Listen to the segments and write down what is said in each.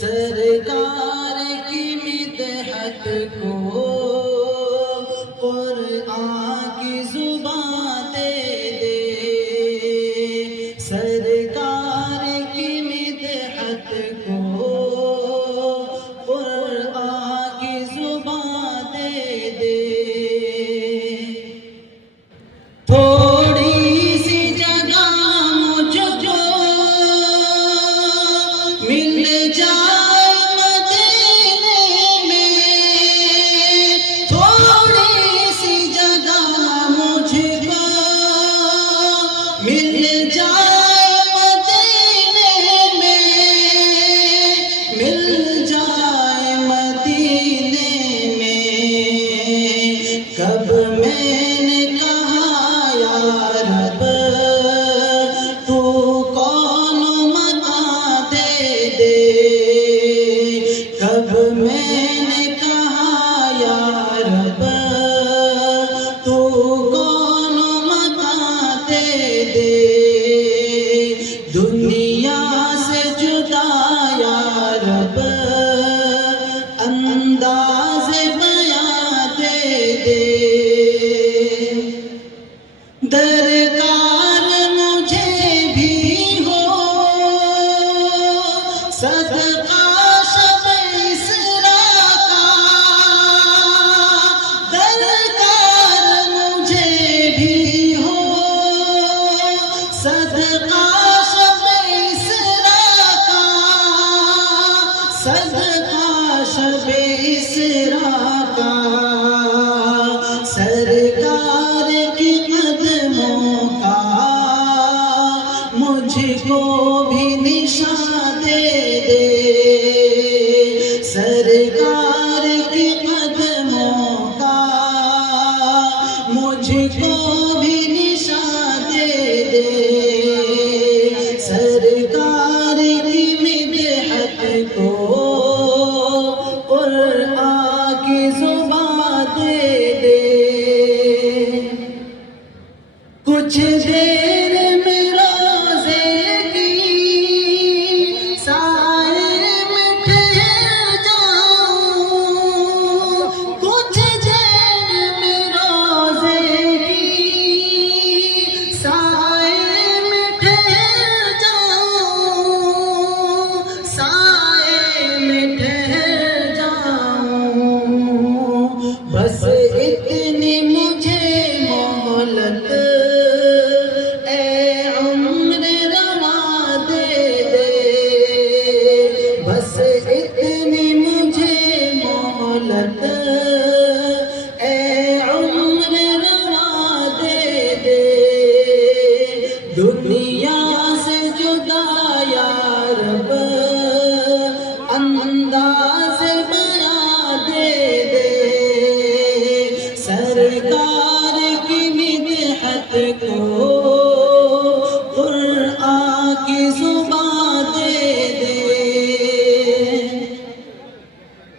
سرکار کی مدحت کو قرآن کی زبان دے دے، سرکار کی مدحت کو قرآن کی زبان دے دے۔ تھوڑی سی جگہ مجھ کو مل جائے مدینے میں، تھوڑی سی جگہ مجھ کو مل جائے مدینے میں، مل جائے مدینے میں۔ کب میں نے کہا یا رب تو کون مکان دے دے، کب میں نے کہا یا رب تو کون مکان دے دے۔ دنیا سے جدا یا رب انداز بیاں دے دے۔ درکار مجھے بھی ہو صدقہ شب اسراء کا، درکار مجھے بھی ہو صدقہ شب اسراء کا، صدقہ شب اسراء کا۔ سرکار کی قدموں کا مجھ کو بھی نشان دے دے، سرکار کی قدموں کا مجھ کو بھی نشان دے دے۔ سرکار کی مدحت کو قرآن کی زبان دے دے۔ کچھ دیر میں روزے کی سائے میں ٹھہر جاؤں، کچھ دیر میں روزے کی سائے میں ٹھہر جاؤں، سائے میں ٹھہر جاؤں۔ بس اتنی مجھے مہلت اے عمر رواں دے دے، بس اتنی مجھے مہلت اے عمر رواں دے دے۔ دنیا سے جدا یا رب انداز بیاں دے دے، سرکار کی مدحت کو قرآن کی زبان دے دے۔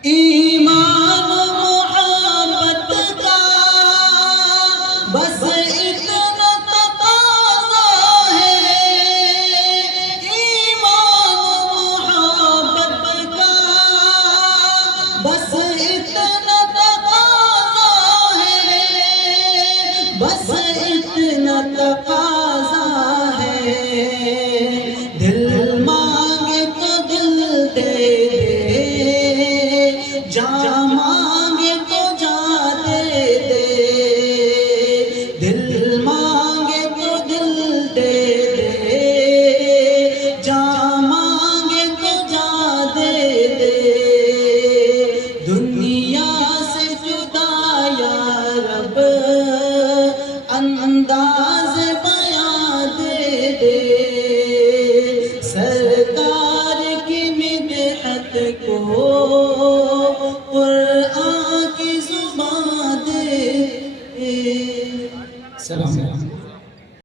ایمان و محبت کا بس اتنا تقاضا ہے، ایمان و محبت کا بس اتنا تقاضا ہے، بس اتنا تقاضا ہے۔ دل مانگے تو دل دے دے، جان مانگے تو جان دے دے، دل مانگے تو دل دے دے، جان مانگے تو جان دے دے۔ دنیا سے جدا یا رب انداز بیاں دے دے، سرکار کی مدحت کو